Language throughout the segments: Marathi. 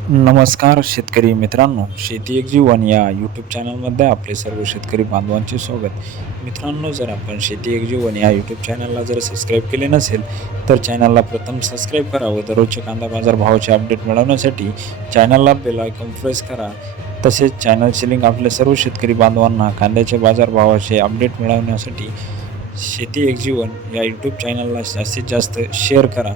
नमस्कार शेतकरी मित्रांनो शेती एक जीवन या यूट्यूब चॅनलमध्ये आपले सर्व शेतकरी बांधवांचे स्वागत. मित्रांनो जर आपण शेती एक जीवन या यूट्यूब चॅनलला जर सबस्क्राईब केले नसेल तर चॅनलला प्रथम सबस्क्राईब करा व दररोजचे कांदा बाजार भावाचे अपडेट मिळवण्यासाठी चॅनलला बेल आयकॉन प्रेस करा. तसेच चॅनलची लिंक आपल्या सर्व शेतकरी बांधवांना कांद्याच्या बाजार भावाचे अपडेट मिळवण्यासाठी शेती एक जीवन या यूट्यूब चॅनलला जास्तीत जास्त शेअर करा.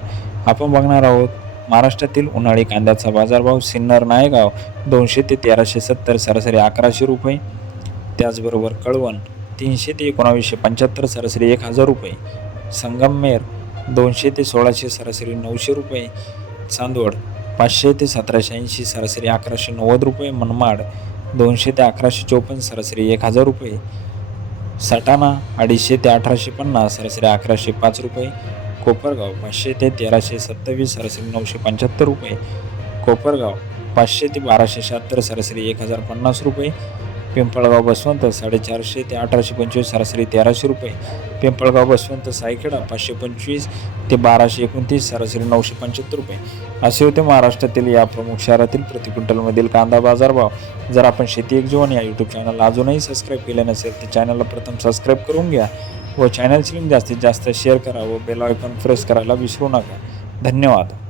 आपण बघणार आहोत महाराष्ट्रातील उन्हाळी कांद्याचा बाजारभाव सिन्नर नायगाव दोनशे ते तेराशे सत्तर सरासरी अकराशे रुपये. त्याचबरोबर कळवण तीनशे ते एकोणावीसशे पंच्याहत्तर सरासरी एक हजार रुपये. संगमनेर दोनशे ते सोळाशे सरासरी नऊशे रुपये. चांदवड पाचशे ते सतराशे ऐंशी सरासरी अकराशे नव्वद रुपये. मनमाड दोनशे ते अकराशे चोपन्न सरासरी एक हजार रुपये. सटाणा अडीचशे ते अठराशे पन्नास सरासरी अकराशे पाच रुपये. कोपरगाव पाचशे ते तेराशे सत्तावीस सरासरी नऊशे पंच्याहत्तर रुपये. कोपरगाव पाचशे ते बाराशे शहात्तर सरासरी एक हजार पन्नास रुपये. पिंपळगाव बसवंत साडेचारशे ते अठराशे पंचवीस सरासरी तेराशे रुपये. पिंपळगाव बसवंत सायखेडा पाचशे पंचवीस ते बाराशे एकोणतीस सरासरी नऊशे पंच्याहत्तर रुपये. असे होते महाराष्ट्रातील या प्रमुख शहरातील प्रति क्विंटलमधील कांदा बाजारभाव. जर आपण शेती एक जीवन या यूट्यूब चॅनलला अजूनही सबस्क्राईब केले नसेल तर चॅनलला प्रथम सबस्क्राईब करून घ्या. हो, व चॅनलची जास्तीत जास्त शेअर करा व बेल आयकॉन प्रेस करायला विसरू नका. धन्यवाद.